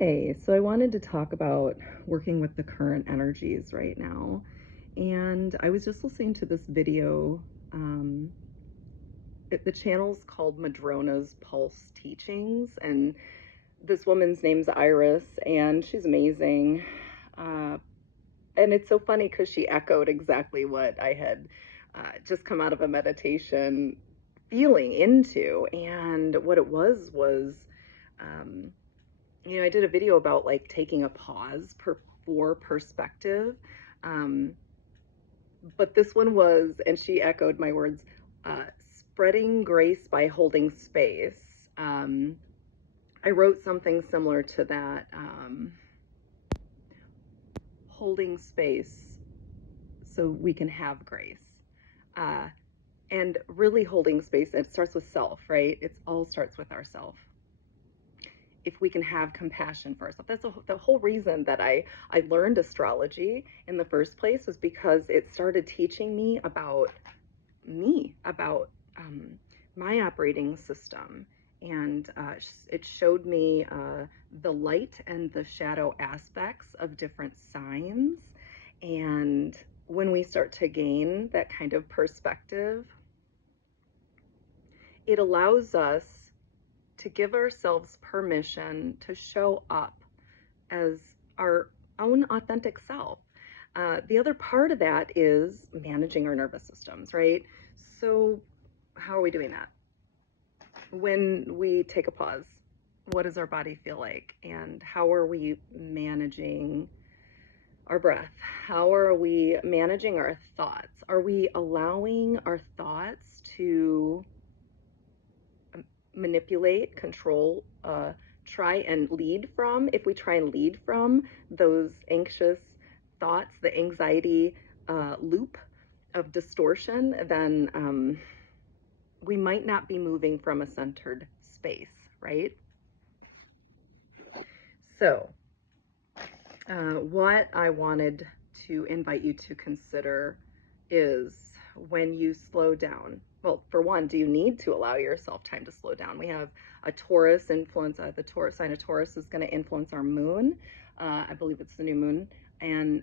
Hey, so I wanted to talk about working with the current energies right now. And I was just listening to this video. Um, the channel's called Madrona's Pulse Teachings, and this woman's name's Iris, and she's amazing. Uh, and it's so funny because she echoed exactly what I had just come out of a meditation feeling into. And what it was, um, I did a video about like taking a pause for perspective. Um, but this one was, and she echoed my words, spreading grace by holding space. I wrote something similar to that, holding space so we can have grace. Uh, and really holding space, it starts with self, right? It all starts with ourself. If we can have compassion for ourselves. That's the whole reason that I learned astrology in the first place, was because it started teaching me about about my operating system. And it showed me the light and the shadow aspects of different signs. And when we start to gain that kind of perspective, it allows us to give ourselves permission to show up as our own authentic self. The other part of that is managing our nervous systems, right? So, how are we doing that? When we take a pause, what does our body feel like? And how are we managing our breath? How are we managing our thoughts? Are we allowing our thoughts to manipulate, control, try and lead from? If we try and lead from those anxious thoughts, the anxiety loop of distortion, then we might not be moving from a centered space, right? So, what I wanted to invite you to consider is when you slow down. Well, for one, do you need to allow yourself time to slow down? We have a Taurus influence. The Taurus sign of Taurus is going to influence our moon. I believe it's the new moon. And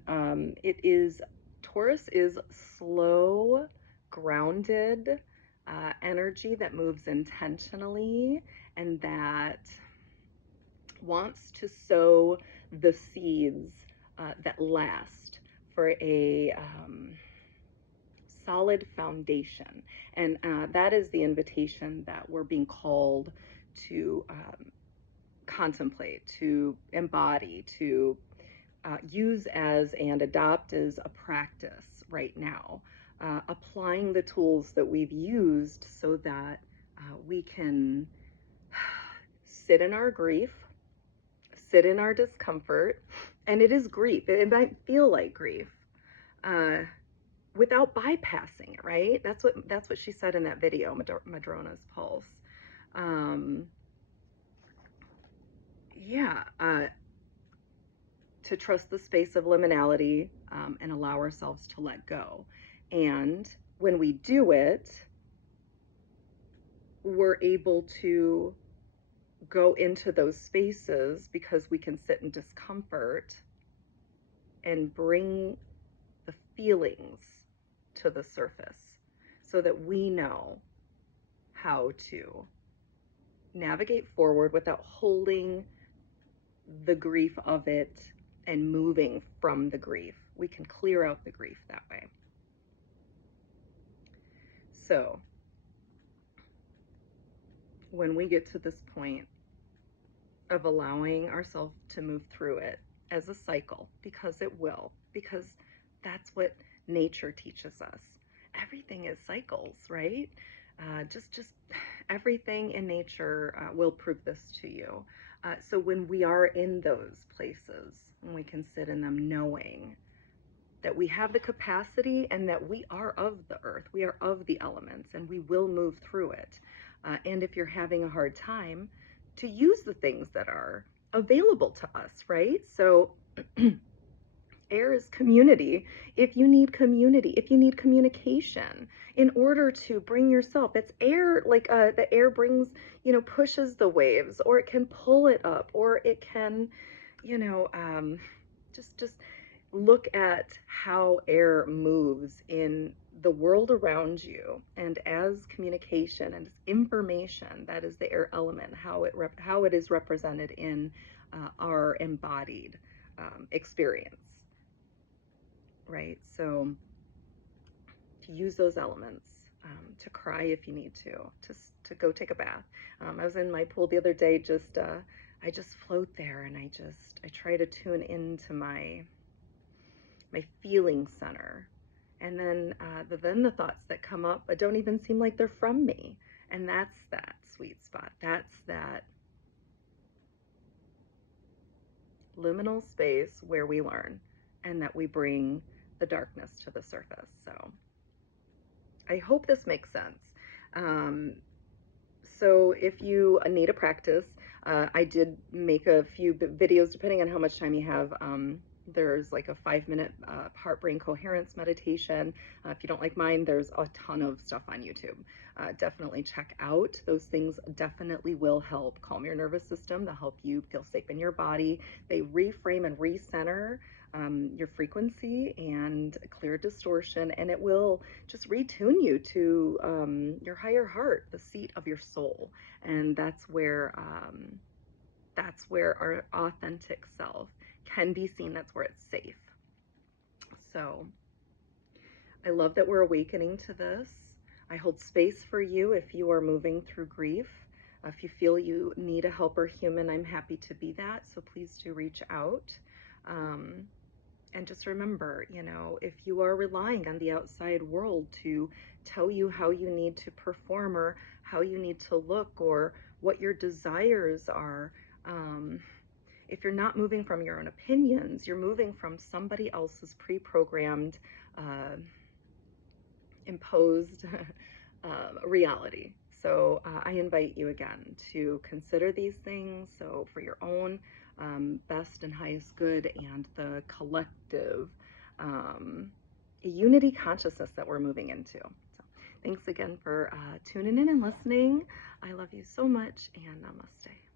Taurus is slow, grounded energy that moves intentionally and that wants to sow the seeds that last for a solid foundation. And that is the invitation that we're being called to contemplate, to embody, to use as and adopt as a practice right now. Applying the tools that we've used so that we can sit in our grief, sit in our discomfort, and it is grief. It might feel like grief, uh, without bypassing it. Right? That's what she said in that video, Madrona's Pulse. Um, yeah, to trust the space of liminality and allow ourselves to let go. And when we do it, we're able to go into those spaces because we can sit in discomfort and bring the feelings to the surface so that we know how to navigate forward without holding the grief of it and moving from the grief. We can clear out the grief that way. So, when we get to this point of allowing ourselves to move through it as a cycle, because it will, because that's what nature teaches us. Everything is cycles, right? Just everything in nature will prove this to you. So when we are in those places, when we can sit in them knowing that we have the capacity and that we are of the earth, we are of the elements, and we will move through it. And if you're having a hard time, to use the things that are available to us, right? So Air is community. If you need community, if you need communication in order to bring yourself, it's air, like the air brings, pushes the waves, or it can pull it up, or it can, you know, um, just look at how air moves in the world around you, and as communication and as information, that is the air element, how it is represented in our embodied experience, right? So to use those elements, to cry if you need to go take a bath. I was in my pool the other day, I just float there, and I try to tune into my feeling center. And then the thoughts that come up don't even seem like they're from me. And that's that sweet spot. That's that liminal space where we learn and that we bring the darkness to the surface. So I hope this makes sense. Um, so if you need a practice, I did make a few videos depending on how much time you have. There's like a 5-minute heart brain coherence meditation. If you don't like mine, there's a ton of stuff on YouTube. Definitely check out. Those things definitely will help calm your nervous system. They'll help you feel safe in your body. They reframe and recenter your frequency and clear distortion, and it will just retune you to your higher heart, the seat of your soul. And that's where our authentic self can be seen. That's where it's safe. So I love that we're awakening to this. I hold space for you if you are moving through grief. If you feel you need a helper human, I'm happy to be that. So please do reach out. And just remember, if you are relying on the outside world to tell you how you need to perform, or how you need to look, or what your desires are, if you're not moving from your own opinions, you're moving from somebody else's pre-programmed, imposed reality. So I invite you again to consider these things. So for your own best and highest good, and the collective unity consciousness that we're moving into. So thanks again for tuning in and listening. I love you so much, and namaste.